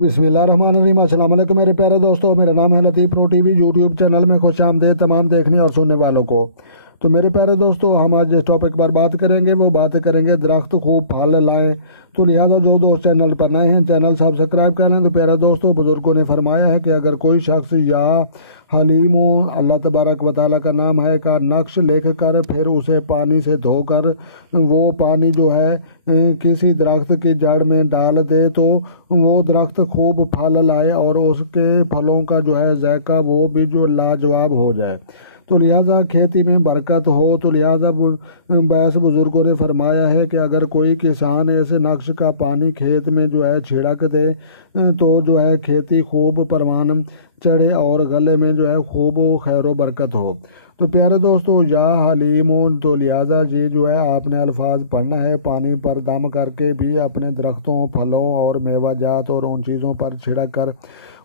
बिस्मिल्लाहिर्रहमानिर्रहीम। अस्सलाम वालेकुम मेरे प्यारे दोस्तों, मेरा नाम है लतीफ़ प्रो टीवी। यूट्यूब चैनल में खुश आमदेद तमाम देखने और सुनने वालों को। तो मेरे प्यारे दोस्तों, हम आज जिस टॉपिक पर बात करेंगे वो बात करेंगे दरख्त खूब फल लाएं। तो लिहाजा जो दोस्त चैनल पर नए हैं चैनल सब्सक्राइब कर लें। तो प्यारे दोस्तों, बुजुर्गों ने फरमाया है कि अगर कोई शख्स या हलीम अल्लाह तबारक व तआला का नाम है का नक्श लिख कर फिर उसे पानी से धोकर वो पानी जो है किसी दरख्त की जड़ में डाल दे तो वो दरख्त खूब फल लाए और उसके फलों का जो है जायका वो भी जो लाजवाब हो जाए। तो लिहाजा खेती में बरकत हो। तो लिहाजा बैस बुजुर्गों ने फरमाया है कि अगर कोई किसान ऐसे नक्श का पानी खेत में जो है छिड़क दे तो जो है खेती खूब परवान चढ़े और गले में जो है खूब खैर बरकत हो। तो प्यारे दोस्तों, या हलीम तो लिहाजा जी जो है आपने अल्फाज पढ़ना है, पानी पर दम करके भी अपने दरख्तों, फलों और मेवाजात और उन चीज़ों पर छिड़क कर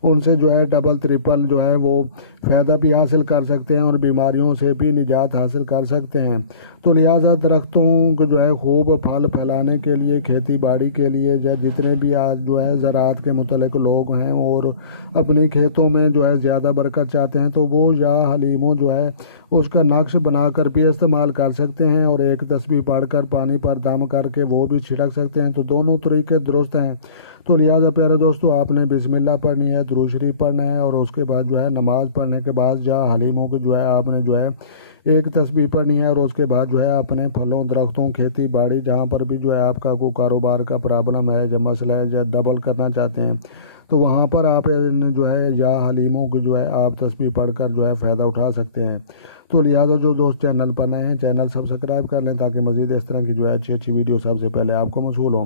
उनसे जो है डबल ट्रिपल जो है वो फ़ायदा भी हासिल कर सकते हैं और बीमारियों से भी निजात हासिल कर सकते हैं। तो लिहाजा दरख्तों को जो है खूब फल फैलाने के लिए, खेती बाड़ी के लिए या जितने भी आज जो है ज़राअत के मुतल्लिक लोग हैं और अपने खेतों में जो है ज़्यादा बरकत चाहते हैं तो वो या हलीमों जो है उसका नक्श बनाकर भी इस्तेमाल कर सकते हैं और एक तस्बीह पढ़कर पानी पर दम करके वो भी छिड़क सकते हैं। तो दोनों तरीके दुरुस्त हैं। तो लिहाजा प्यारे दोस्तों, आपने बिस्मिल्लाह पढ़नी है, दुरूद शरीफ पढ़ना है और उसके बाद जो है नमाज पढ़ने के बाद या हलीमों को जो है आपने जो है एक तस्बीह पढ़नी है और उसके बाद जो है अपने फलों, दरख्तों, खेती बाड़ी जहाँ पर भी जो है आपका कोई कारोबार का प्रॉब्लम है या मसला है या डबल करना चाहते हैं तो वहाँ पर आप जो है या हलीमों की जो है आप तस्बीह पढ़कर जो है फ़ायदा उठा सकते हैं। तो लिहाजा जो दोस्त चैनल पर नए हैं चैनल सब्सक्राइब कर लें ताकि मज़ीद इस तरह की जो है अच्छी अच्छी वीडियो सबसे पहले आपको मौसूल हों।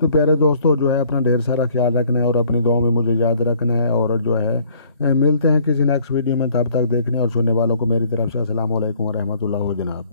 तो प्यारे दोस्तों, जो है अपना ढेर सारा ख्याल रखना है और अपनी दुआओं में मुझे याद रखना है और जो है मिलते हैं किसी नेक्स्ट वीडियो में। तब तक देखने और सुनने वालों को मेरी तरफ से अस्सलाम वालेकुम व रहमतुल्लाह जनाब।